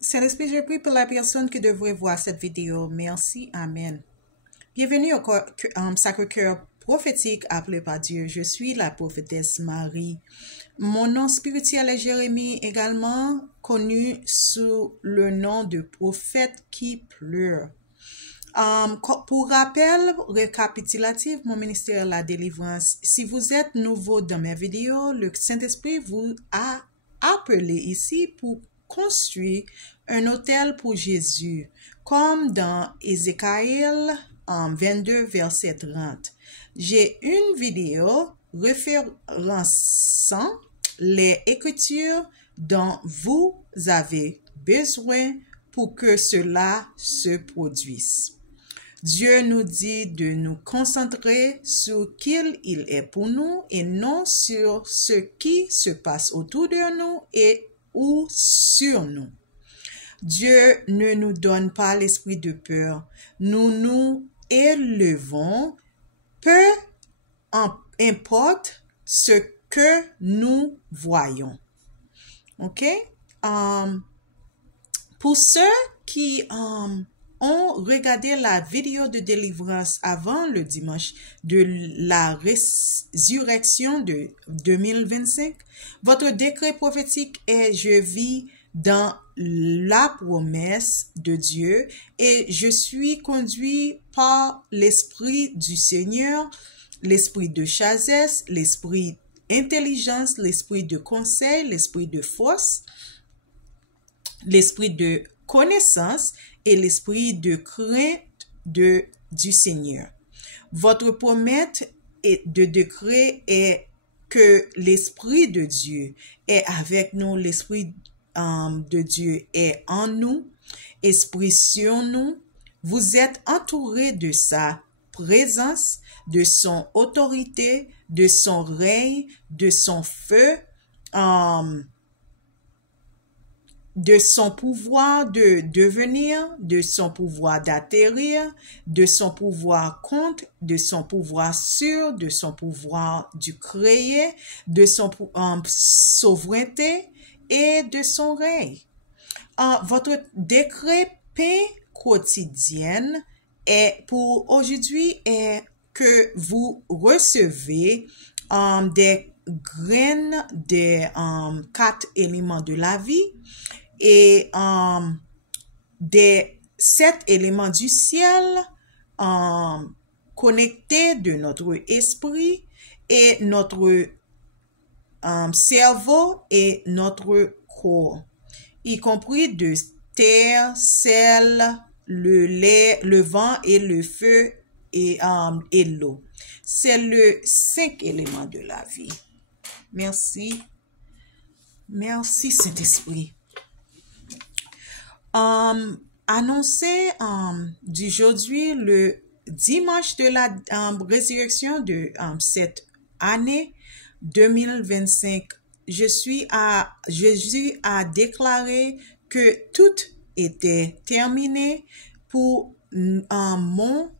Saint-Esprit, je prie pour la personne qui devrait voir cette vidéo. Merci. Amen. Bienvenue au Sacré-Cœur prophétique appelé par Dieu. Je suis la prophétesse Marie. Mon nom spirituel est Jérémie, également connu sous le nom de prophète qui pleure. Pour rappel récapitulatif, mon ministère la délivrance. Si vous êtes nouveau dans mes vidéos, le Saint-Esprit vous a appelé ici pour construire un autel pour Jésus, comme dans Ézéchiel 22, verset 30. J'ai une vidéo référençant les Écritures dont vous avez besoin pour que cela se produise. Dieu nous dit de nous concentrer sur qui il est pour nous et non sur ce qui se passe autour de nous et ou sur nous. Dieu ne nous donne pas l'esprit de peur. Nous nous élevons, peu importe ce que nous voyons. OK? Pour ceux qui ont regardé la vidéo de délivrance avant le dimanche de la résurrection de 2025, votre décret prophétique est « Je vis dans la promesse de Dieu et je suis conduit par l'Esprit du Seigneur, l'Esprit de sagesse, l'Esprit d'intelligence, l'Esprit de conseil, l'Esprit de force, l'Esprit de connaissance et l'Esprit de crainte du Seigneur. Votre promesse de décret est que l'Esprit de Dieu est avec nous, l'Esprit de Dieu est en nous, Esprit sur nous. Vous êtes entouré de sa présence, de son autorité, de son règne, de son feu, de son pouvoir de devenir, de son pouvoir d'atterrir, de son pouvoir contre, de son pouvoir sur, de son pouvoir du créer, de son souveraineté et de son règne. Votre décret paix quotidienne est pour aujourd'hui est que vous recevez des graines des 4 éléments de la vie et des 7 éléments du ciel connectés de notre esprit et notre cerveau et notre corps, y compris de terre, sel, le lait, le vent et le feu et l'eau. C'est le 5 éléments de la vie. Merci. Merci Saint-Esprit. Annoncé d'aujourd'hui le dimanche de la résurrection de cette année 2025, Jésus a déclaré que tout était terminé pour mon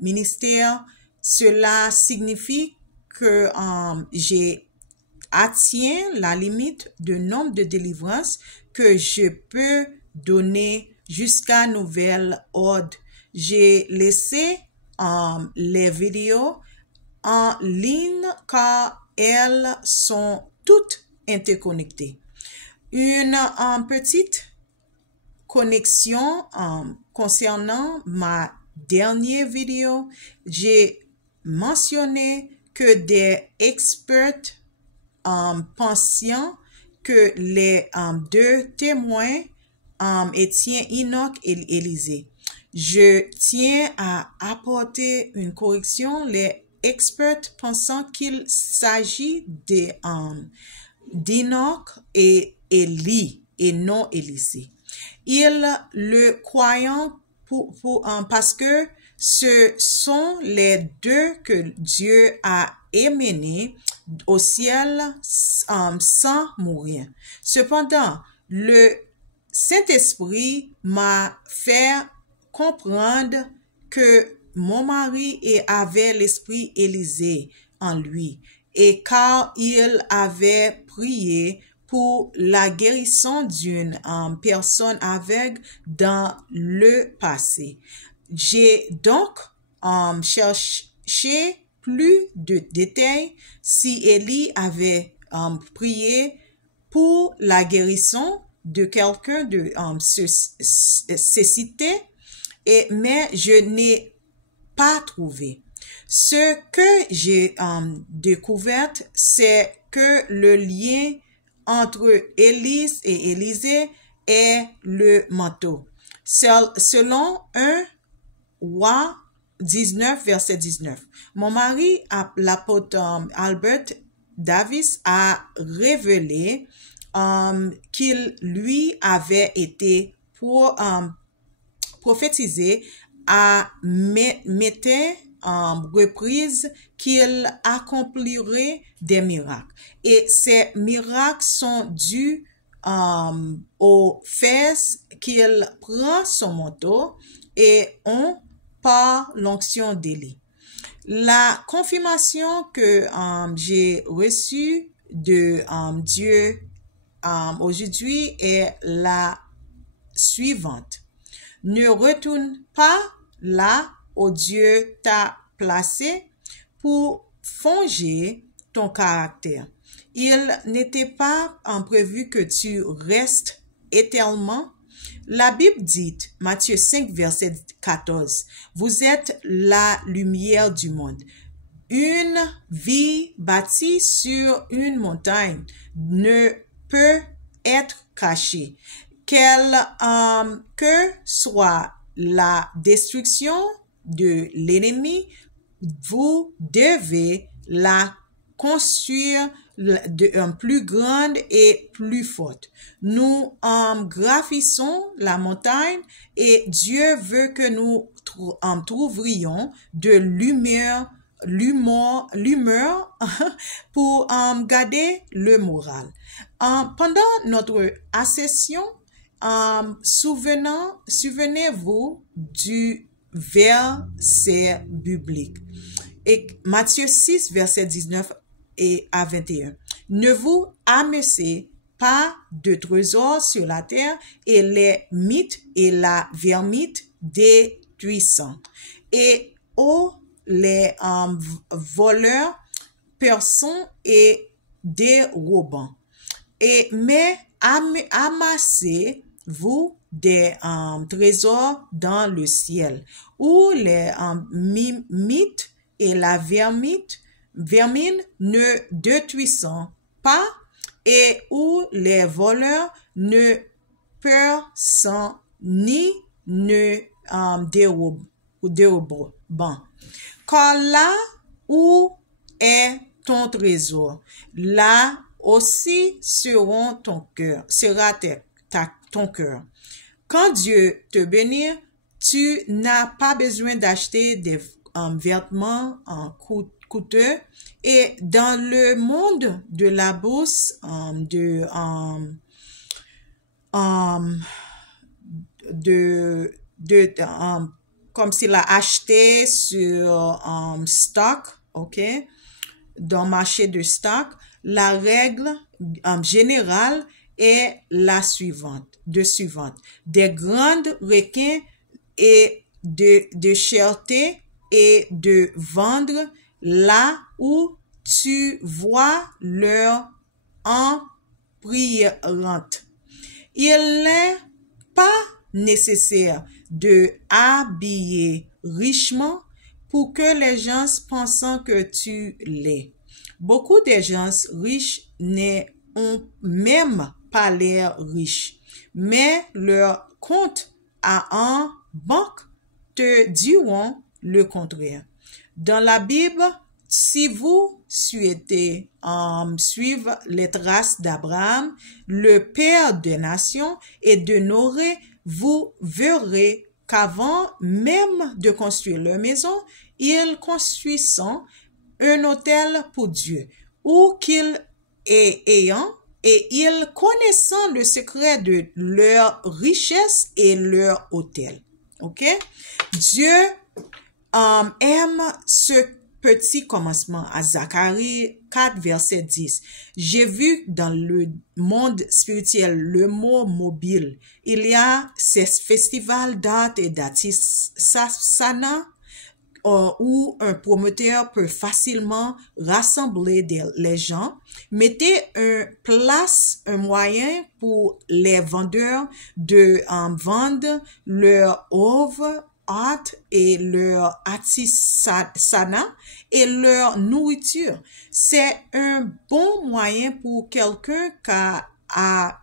ministère. Cela signifie que j'ai atteint la limite de nombre de délivrances que je peux donner jusqu'à nouvel ordre. J'ai laissé les vidéos en ligne car elles sont toutes interconnectées. Une petite connexion concernant ma dernière vidéo, j'ai mentionné que des experts pensaient que les 2 témoins Étienne, Enoch et Élisée. Je tiens à apporter une correction. Les experts pensant qu'il s'agit d'Enoch et Élie et non Élisée. Ils le croyant parce que ce sont les 2 que Dieu a émenés au ciel sans mourir. Cependant, le Saint-Esprit m'a fait comprendre que mon mari avait l'esprit Élisée en lui et car il avait prié pour la guérison d'une personne dans le passé. J'ai donc cherché plus de détails si Élie avait prié pour la guérison de quelqu'un de cécité, mais je n'ai pas trouvé. Ce que j'ai découvert, c'est que le lien entre Élise et Élisée est le manteau. Selon 1 Roi 19, verset 19. Mon mari, l'apôtre Albert Davis, a révélé qu'il lui avait été prophétisé à maintes reprises qu'il accomplirait des miracles. Et ces miracles sont dus au fait qu'il prend son manteau et on par l'onction d'Élie. La confirmation que j'ai reçue de Dieu aujourd'hui est la suivante. Ne retourne pas là où Dieu t'a placé pour forger ton caractère. Il n'était pas prévu que tu restes éternellement. La Bible dit, Matthieu 5, verset 14, vous êtes la lumière du monde. Une vie bâtie sur une montagne ne peut être cachée. Que soit la destruction de l'ennemi, vous devez la construire plus grande et plus forte. Nous gravissons la montagne et Dieu veut que nous trouverions de l'humeur pour garder le moral. Pendant notre ascension, souvenez-vous du verset biblique. Et Matthieu 6, verset 19 et à 21. Ne vous amassez pas de trésors sur la terre et les mythes et la vermite détruisant. Et les voleurs perçant et dérobant. Mais amassez-vous des trésors dans le ciel, où les mythes et la vermine ne détruisent pas et où les voleurs ne percent ni ne dérobent. Car là où est ton trésor, là aussi sera ton cœur. Quand Dieu te bénit, tu n'as pas besoin d'acheter des vêtements coûteux. Et dans le monde de la bourse, comme s'il a acheté sur stock, ok, dans le marché de stock, la règle générale est la suivante. Des grandes requins et de cherté et de vendre là où tu vois leur empreinte. Il n'est pas nécessaire de habiller richement pour que les gens pensent que tu l'es. Beaucoup de gens riches n'ont même pas l'air riches, mais leur compte en banque te diront le contraire. Dans la Bible, si vous souhaitez suivre les traces d'Abraham, le père des nations, et de Noé, vous verrez qu'avant même de construire leur maison, ils construisent un autel pour Dieu, ou qu'ils ayant et ils connaissant le secret de leur richesse et leur autel. Ok? Dieu aime ce petit commencement à Zacharie 4, verset 10. J'ai vu dans le monde spirituel le mot mobile. Il y a ces festivals d'art et d'artisanat où un promoteur peut facilement rassembler les gens. Mettez un moyen pour les vendeurs de vendre leur œuvre art et leur artisanat et leur nourriture. C'est un bon moyen pour quelqu'un qui a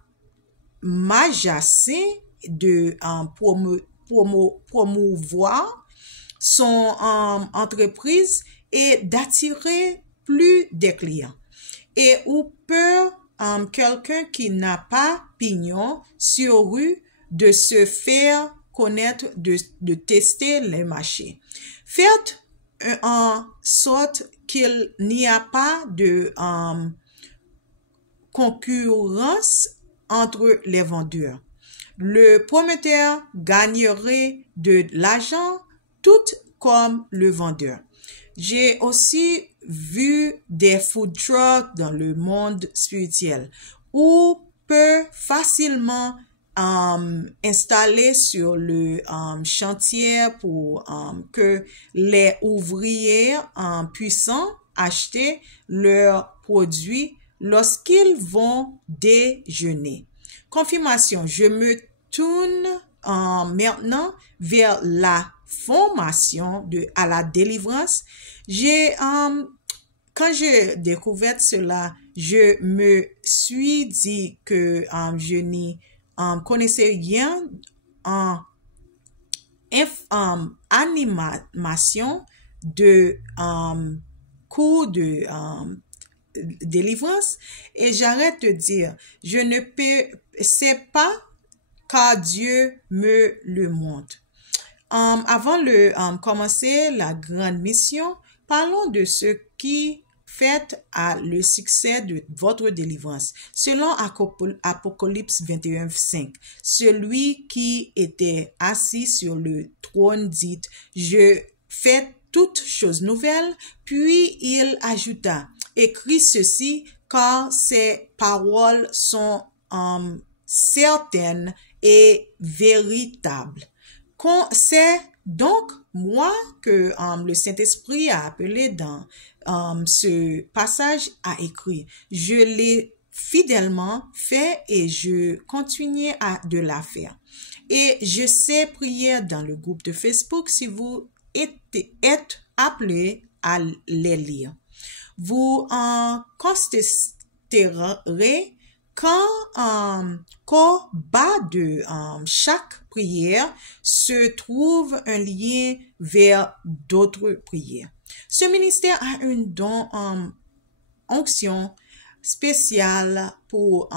majacé de promouvoir son entreprise et d'attirer plus de clients. Et ou peut quelqu'un qui n'a pas pignon sur rue de se faire connaître, de tester les marchés. Faites en sorte qu'il n'y a pas de concurrence entre les vendeurs. Le promoteur gagnerait de l'argent tout comme le vendeur. J'ai aussi vu des food trucks dans le monde spirituel où peut facilement installer sur le chantier pour que les ouvriers puissent acheter leurs produits lorsqu'ils vont déjeuner. Confirmation, je me tourne maintenant vers la formation à la délivrance. Quand j'ai découvert cela, je me suis dit que je n'y connaissais rien en animation de cours de délivrance, et j'arrête de dire, je ne sais pas car Dieu me le montre. Avant de commencer la grande mission, parlons de ce qui fait le succès de votre délivrance. Selon Apocalypse 21:5, celui qui était assis sur le trône dit, je fais toutes choses nouvelles, puis il ajouta, écris ceci, car ces paroles sont certaines et véritables. C'est donc moi que le Saint-Esprit a appelé dans ce passage à écrire. Je l'ai fidèlement fait et je continue de la faire. Et je sais prier dans le groupe de Facebook si vous êtes appelé à les lire. Vous constaterez qu'au bas de chaque prière se trouve un lien vers d'autres prières. Ce ministère a un don onction spéciale pour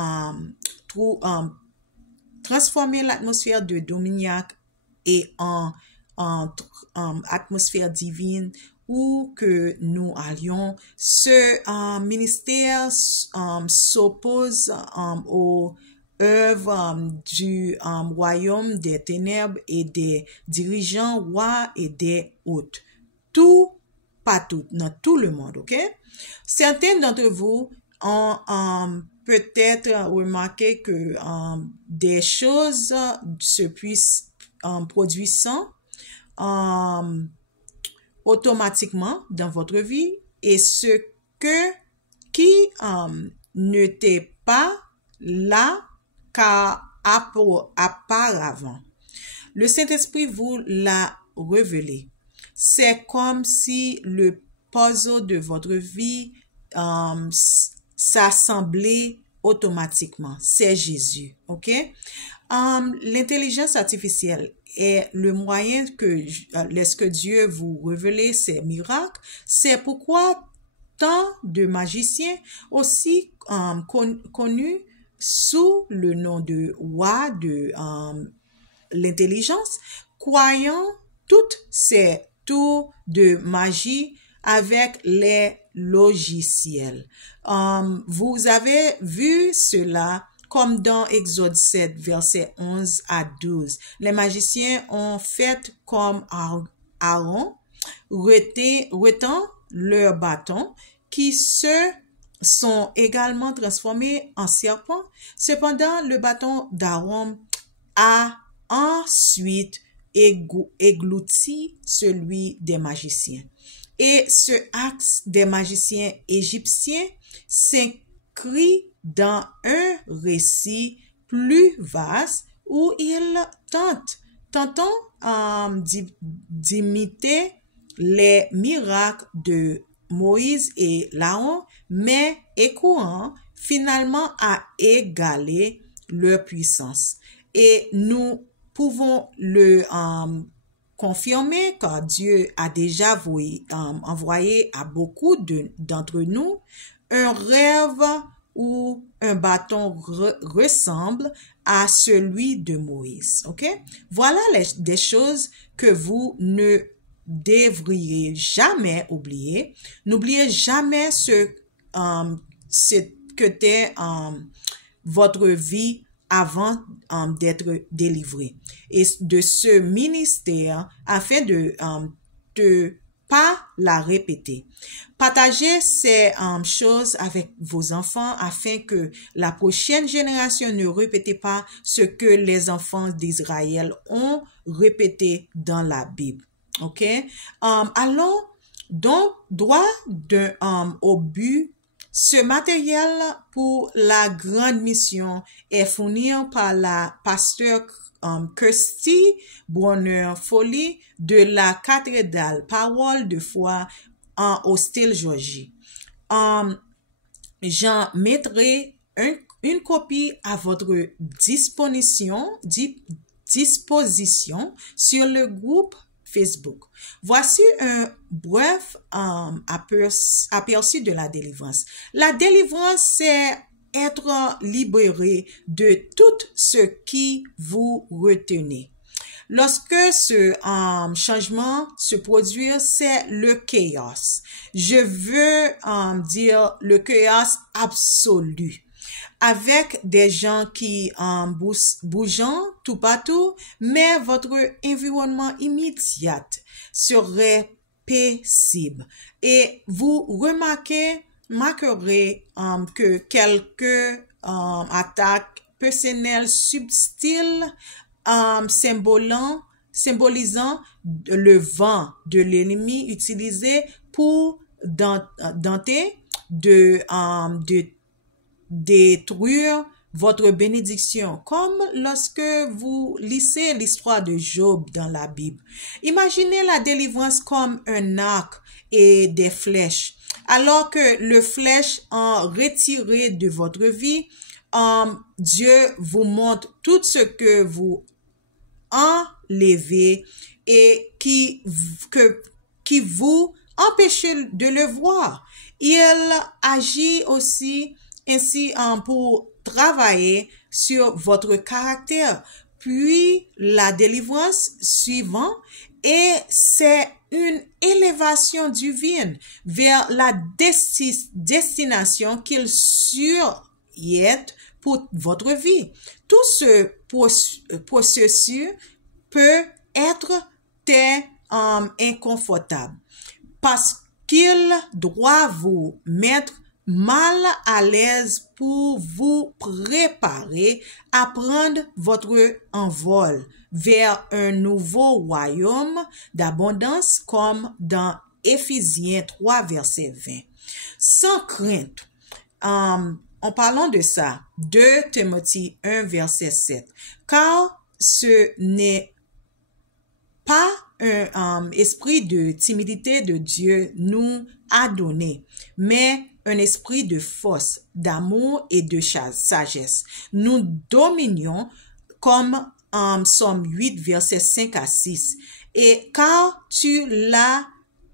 transformer l'atmosphère de Dominiac et en atmosphère divine où que nous allions. Ce ministère s'oppose aux œuvres du royaume des ténèbres et des dirigeants rois et des hôtes. Partout, dans tout le monde, ok? Certains d'entre vous ont peut-être remarqué que des choses se puissent produisant automatiquement dans votre vie et ce qui n'était pas là auparavant. Le Saint-Esprit vous l'a révélé. C'est comme si le puzzle de votre vie s'assemblait automatiquement. C'est Jésus, ok? L'intelligence artificielle est le moyen que laisse que Dieu vous révèle ses miracles. C'est pourquoi tant de magiciens aussi connus sous le nom de roi de l'intelligence, croyant toutes ces tours de magie avec les logiciels. Vous avez vu cela comme dans Exode 7, versets 11 à 12. Les magiciens ont fait comme Aaron, retant leur bâton qui se sont également transformés en serpents. Cependant, le bâton d'Aaron a ensuite églouti celui des magiciens. Et ce acte des magiciens égyptiens s'inscrit dans un récit plus vaste où ils tentent d'imiter les miracles de Moïse et Aaron, mais échouant finalement à égaler leur puissance. Et nous pouvons le confirmer car Dieu a déjà envoyé à beaucoup d'entre nous un rêve où un bâton ressemble à celui de Moïse. Ok? Voilà des choses que vous ne devriez jamais oublier. N'oubliez jamais ce que était votre vie avant d'être délivré et de ce ministère afin de pas la répéter. Partagez ces choses avec vos enfants afin que la prochaine génération ne répète pas ce que les enfants d'Israël ont répété dans la Bible. Ok? Allons donc droit au but. Ce matériel pour la grande mission est fourni par la pasteur Kirsty Bronner-Foley de la cathédrale Parole de foi en Austell, Georgie. J'en mettrai une copie à votre disposition sur le groupe Facebook. Voici un bref aperçu de la délivrance. La délivrance, c'est être libéré de tout ce qui vous retenait. Lorsque ce changement se produit, c'est le chaos. Je veux dire le chaos absolu. Avec des gens qui bougeant tout partout, mais votre environnement immédiat serait paisible. Et vous remarquerez que quelques attaques personnelles subtiles symbolisant le vent de l'ennemi utilisé pour tenter de détruire votre bénédiction, comme lorsque vous lisez l'histoire de Job dans la Bible. Imaginez la délivrance comme un arc et des flèches. Alors que le flèche en retiré de votre vie, Dieu vous montre tout ce que vous enlevez et qui vous empêche de le voir. Il agit aussi ainsi pour travailler sur votre caractère. Puis la délivrance suivante, et c'est une élévation divine vers la destination qu'il surjette pour votre vie. Tout ce processus peut être inconfortable parce qu'il doit vous mettre mal à l'aise pour vous préparer à prendre votre envol vers un nouveau royaume d'abondance comme dans Éphésiens 3, verset 20. Sans crainte, en parlant de ça, 2 Timothée 1, verset 7, car ce n'est pas un esprit de timidité de Dieu nous a donné, mais un esprit de force, d'amour et de sagesse. Nous dominions comme Psaume 8, verset 5 à 6. Et car tu l'as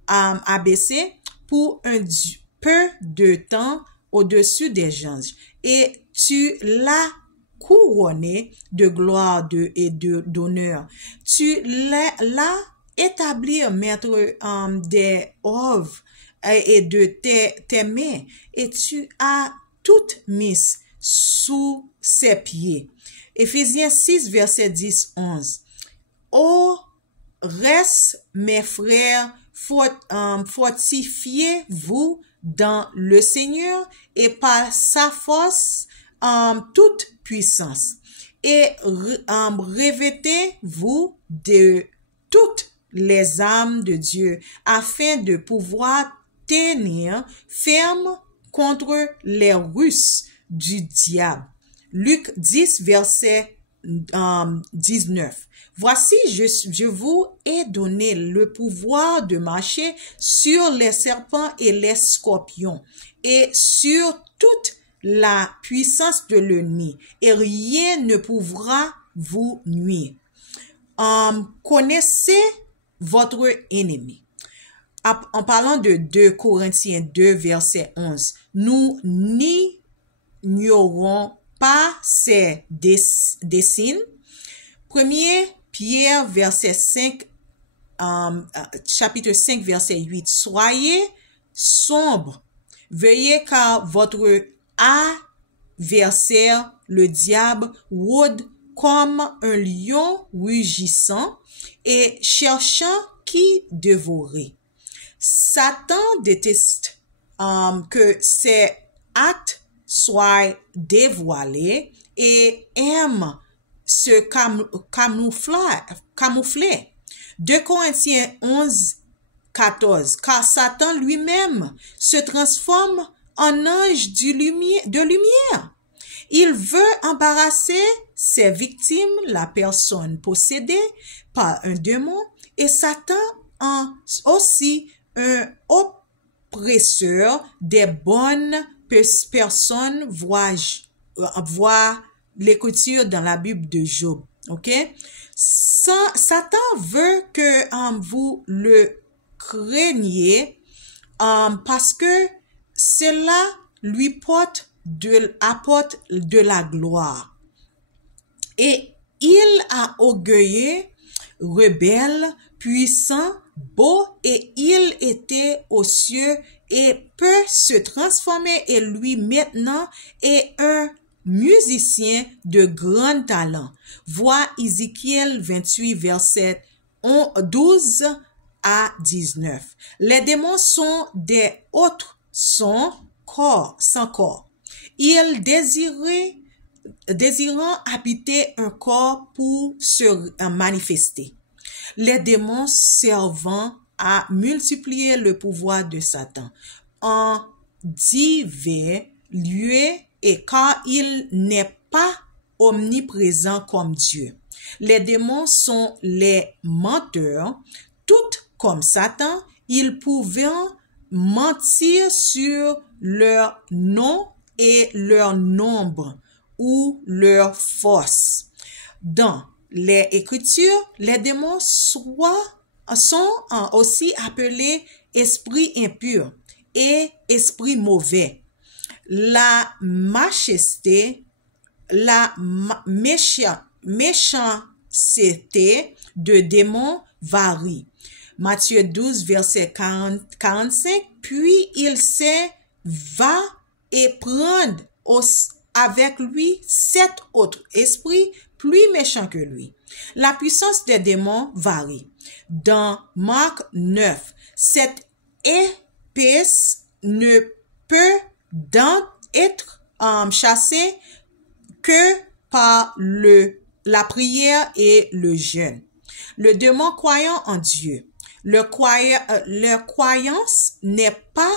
abaissé pour un peu de temps au-dessus des anges, et tu l'as couronné de gloire et d'honneur. Tu l'as établi maître des œuvres et de tes mains, et tu as tout mis sous ses pieds. Éphésiens 6, verset 10-11. Au reste, mes frères, fortifiez-vous dans le Seigneur et par sa force toute puissance. Et revêtez-vous de toutes les armes de Dieu afin de pouvoir tenir ferme contre les ruses du diable. Luc 10, verset 19. Voici, je vous ai donné le pouvoir de marcher sur les serpents et les scorpions et sur toute la puissance de l'ennemi, et rien ne pourra vous nuire. Connaissez votre ennemi. En parlant de 2 Corinthiens 2, verset 11, nous n'ignorons pas ses desseins. 1er Pierre, verset 5, chapitre 5, verset 8. Soyez sombres, veillez car votre adversaire, le diable, rôde comme un lion rugissant et cherchant qui dévorer. Satan déteste que ses actes soient dévoilés et aime se camoufler. 2 Corinthiens 11, 14. Car Satan lui-même se transforme en ange de lumière. Il veut embarrasser ses victimes, la personne possédée par un démon, et Satan en aussi un oppresseur des bonnes personnes, voit l'écriture dans la Bible de Job. Ok? Satan veut que vous le craigniez parce que cela lui apporte de la gloire. Et il a orgueilleux, rebelle, puissant, beau, et il était aux cieux et peut se transformer, et lui maintenant est un musicien de grand talent. Vois Ézéchiel 28, verset 12 à 19. Les démons sont des autres sans corps. Ils désirant habiter un corps pour se manifester. Les démons servant à multiplier le pouvoir de Satan en divers lieux, et car il n'est pas omniprésent comme Dieu. Les démons sont les menteurs, tout comme Satan. Ils pouvaient mentir sur leur nom et leur nombre ou leur force. Dans les Écritures, les démons sont aussi appelés esprits impurs et esprits mauvais. La méchanceté de démons varie. Matthieu 12, verset 45, puis il va et prendre avec lui 7 autres esprits plus méchants que lui. La puissance des démons varie. Dans Marc 9, cette épaisse ne peut être chassée que par la prière et le jeûne. Le démon croyant en Dieu. Leur croyance n'est pas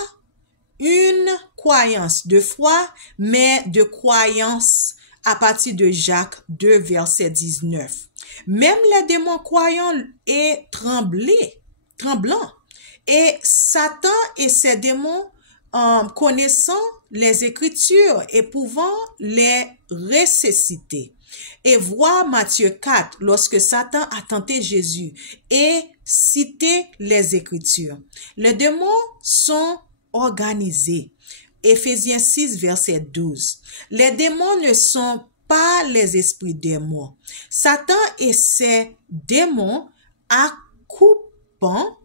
une croyance de foi, mais de croyance à partir de Jacques 2, verset 19. Même les démons croyants est tremblant. Et Satan et ses démons, connaissant les Écritures et pouvant les ressusciter. Et voir Matthieu 4, lorsque Satan a tenté Jésus et cité les Écritures. Les démons sont organisés. Éphésiens 6, verset 12. Les démons ne sont pas les esprits démons. Satan et ses démons occupant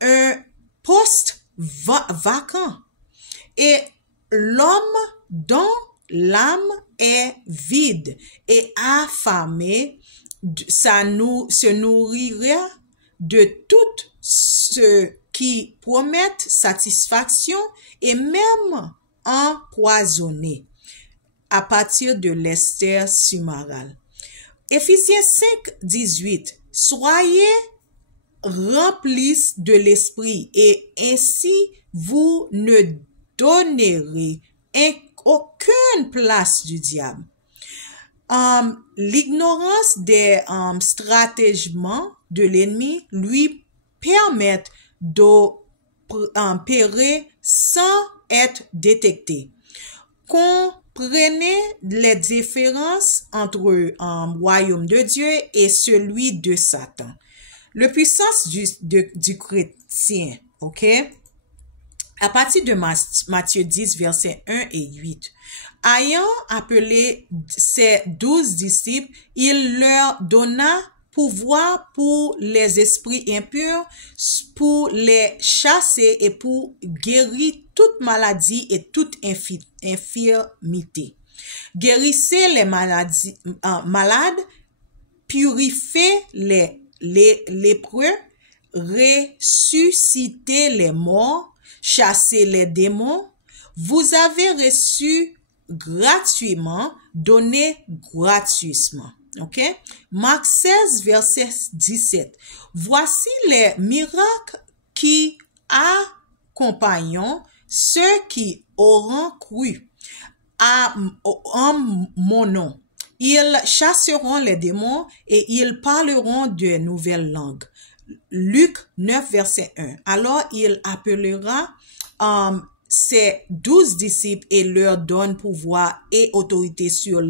un poste vacant. Et l'homme dont l'âme est vide et affamé se nourrira de tout ce qui promettent satisfaction et même empoisonner à partir de l'ester sumarale. Éphésiens 5, 18. Soyez remplis de l'esprit et ainsi vous ne donnerez aucune place du diable. L'ignorance des stratagèmes de l'ennemi lui permettent d'opérer sans être détecté. Comprenez les différences entre le royaume de Dieu et celui de Satan. La puissance du chrétien, ok? À partir de Matthieu 10, versets 1 et 8. Ayant appelé ses 12 disciples, il leur donna pouvoir pour les esprits impurs, pour les chasser et pour guérir toute maladie et toute infirmité. Guérissez les malades, purifiez les lépreux, ressuscitez les morts, chassez les démons. Vous avez reçu gratuitement, donnez gratuitement. Ok? Marc 16, verset 17. Voici les miracles qui accompagneront ceux qui auront cru en mon nom. Ils chasseront les démons et ils parleront de nouvelles langues. Luc 9, verset 1. Alors il appellera ses 12 disciples et leur donne pouvoir et autorité sur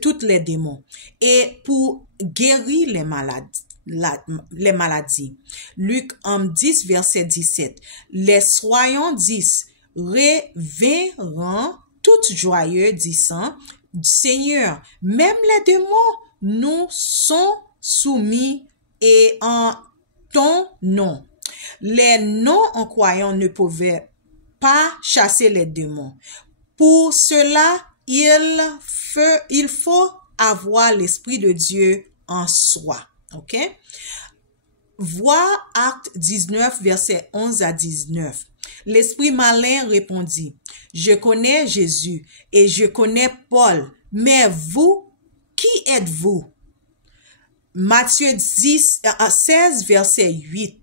toutes les démons et pour guérir les maladies. Luc 10, verset 17. Les soignants 10 revinrent tout joyeux, disant, Seigneur, même les démons nous sont soumis et en ton nom. Les non-croyants ne pouvaient pas chasser les démons. Pour cela, il faut avoir l'Esprit de Dieu en soi. Ok? Vois Acte 19, verset 11 à 19. L'esprit malin répondit, je connais Jésus et je connais Paul, mais vous, qui êtes-vous? Matthieu 16, verset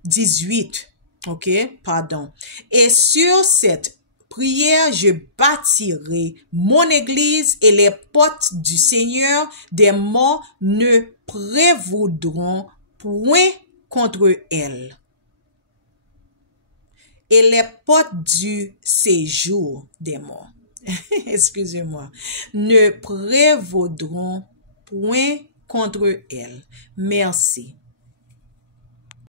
18. Ok, pardon. Et sur cette prière, je bâtirai mon église et les portes du Seigneur des morts ne prévaudront point contre elle. Et les portes du séjour des morts, excusez-moi, ne prévaudront point contre elle. Merci.